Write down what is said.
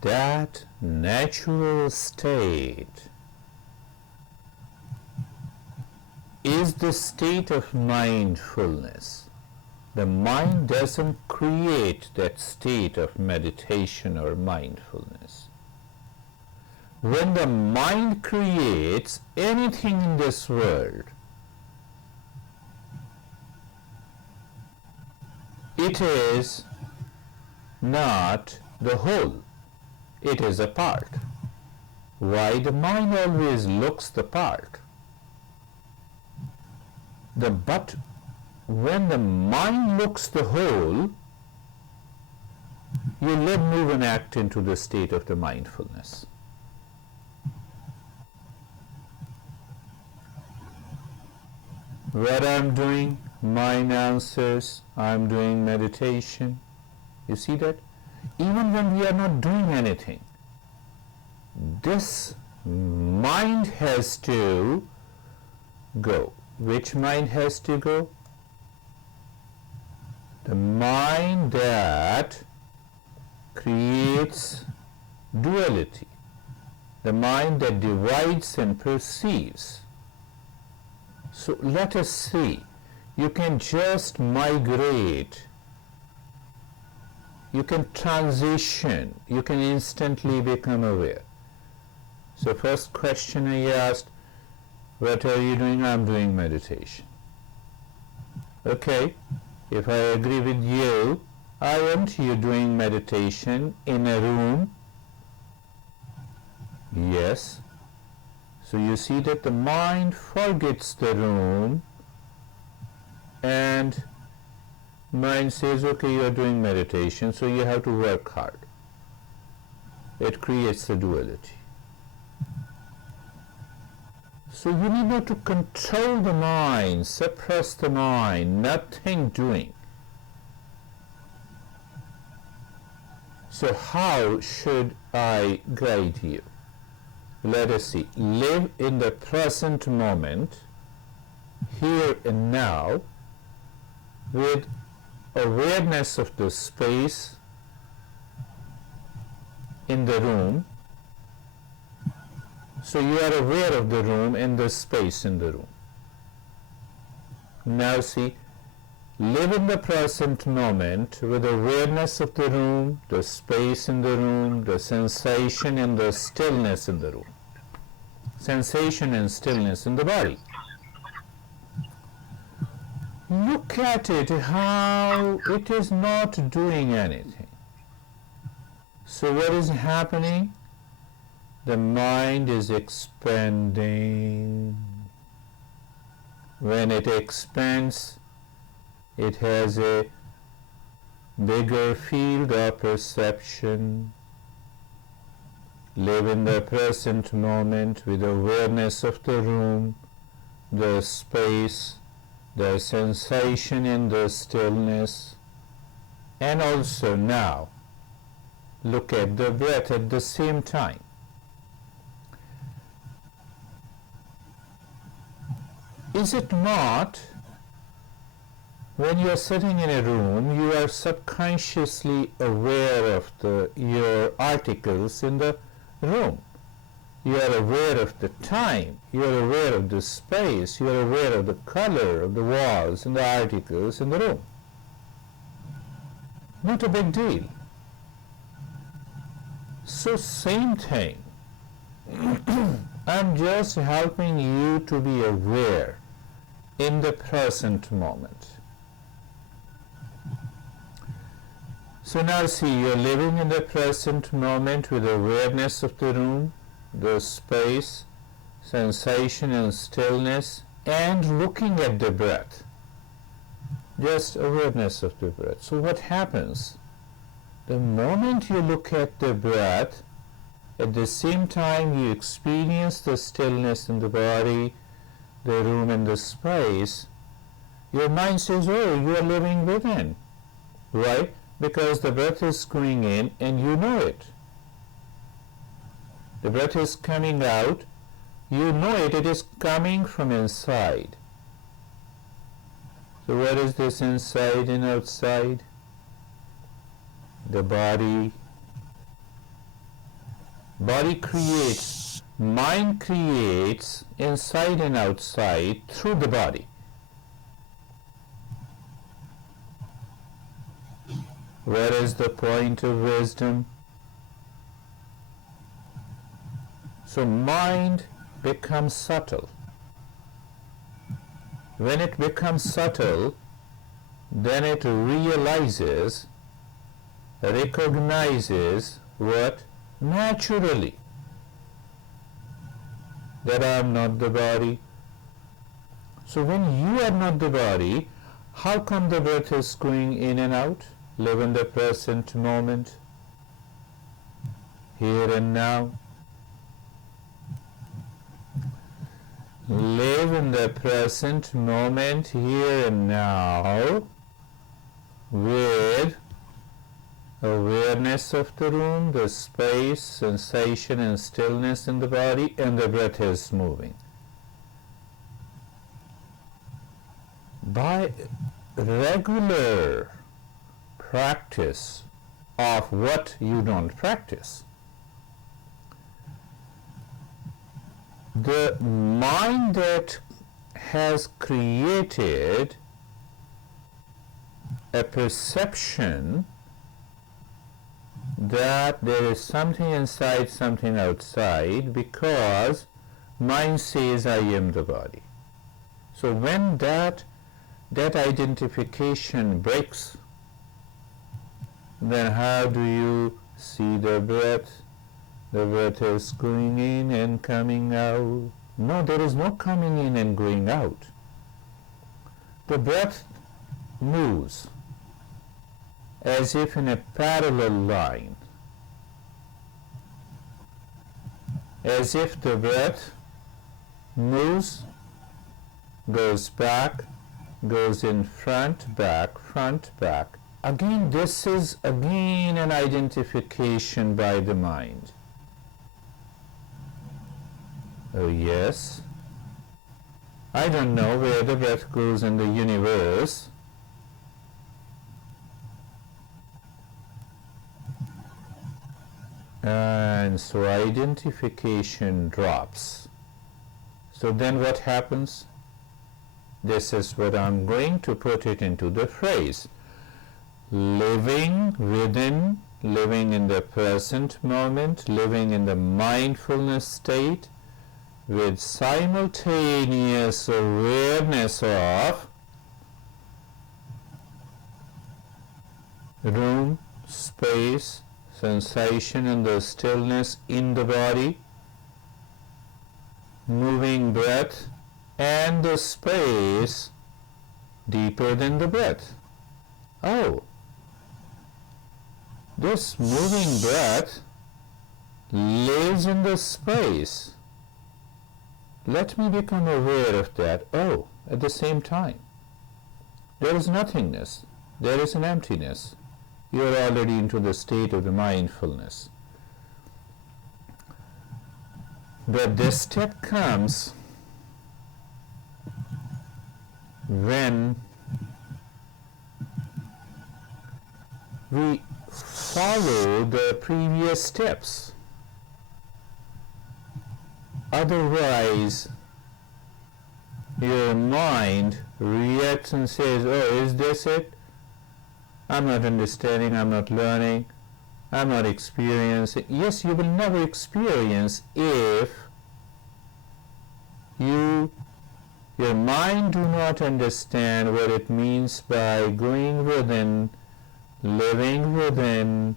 that natural state is the state of mindfulness. The mind doesn't create that state of meditation or mindfulness. When the mind creates anything in this world, it is not the whole, it is a part. Why? The mind always looks the part. But when the mind looks the whole, you live, move and act into the state of the mindfulness. What I'm doing, mind answers, I'm doing meditation. You see that? Even when we are not doing anything, this mind has to go. Which mind has to go? The mind that creates duality, the mind that divides and perceives. So let us see. You can just migrate, you can transition, you can instantly become aware. So first question I asked, what are you doing? I'm doing meditation. Okay, if I agree with you, aren't you doing meditation in a room? Yes. So you see that the mind forgets the room and mind says, okay, you're doing meditation, so you have to work hard. It creates the duality. So you need not to control the mind, suppress the mind, nothing doing. So how should I guide you? Let us see. Live in the present moment, here and now, with awareness of the space in the room. So you are aware of the room and the space in the room. Now see, live in the present moment with awareness of the room, the space in the room, the sensation and the stillness in the room. Sensation and stillness in the body. Look at it, how it is not doing anything. So what is happening? The mind is expanding. When it expands, it has a bigger field of perception. Live in the present moment with awareness of the room, the space, the sensation in the stillness, and also now look at the breath at the same time. Is it not, when you are sitting in a room, you are subconsciously aware of your articles in the room? You are aware of the time, you are aware of the space, you are aware of the color of the walls and the articles in the room. Not a big deal. So same thing. I'm just helping you to be aware in the present moment. So now see, you're living in the present moment with awareness of the room, the space, sensation and stillness, and looking at the breath. Just awareness of the breath. So what happens? The moment you look at the breath, at the same time you experience the stillness in the body, the room and the space, your mind says, oh, you are living within. Right? Because the breath is going in and you know it. The breath is coming out, you know it, it is coming from inside. So what is this inside and outside? The body, Body creates, mind creates inside and outside through the body. Where is the point of wisdom? So mind becomes subtle. When it becomes subtle, then it realizes, recognizes what? Naturally, that I am not the body. So when you are not the body, how come the breath is going in and out? Live in the present moment, here and now. Live in the present moment, here and now, with awareness of the room, the space, sensation and stillness in the body, and the breath is moving. By regular practice of what you don't practice, the mind that has created a perception that there is something inside, something outside, because mind says I am the body. So when that identification breaks, then how do you see the breath? The breath is going in and coming out. No, there is no coming in and going out. The breath moves as if in a parallel line, as if the breath moves, goes back, goes in front, back, front, back. Again, this is again an identification by the mind. Oh yes, I don't know where the breath goes in the universe. And so identification drops. So then what happens? This is what I'm going to put it into the phrase. Living within, living in the present moment, living in the mindfulness state with simultaneous awareness of room, space, sensation and the stillness in the body, moving breath, and the space deeper than the breath. Oh, this moving breath lives in the space. Let me become aware of that. Oh, at the same time, there is nothingness, there is an emptiness. You are already into the state of the mindfulness. But this step comes when we follow the previous steps. Otherwise, your mind reacts and says, oh, is this it? I'm not understanding, I'm not learning, I'm not experiencing. Yes, you will never experience if your mind do not understand what it means by going within, living within,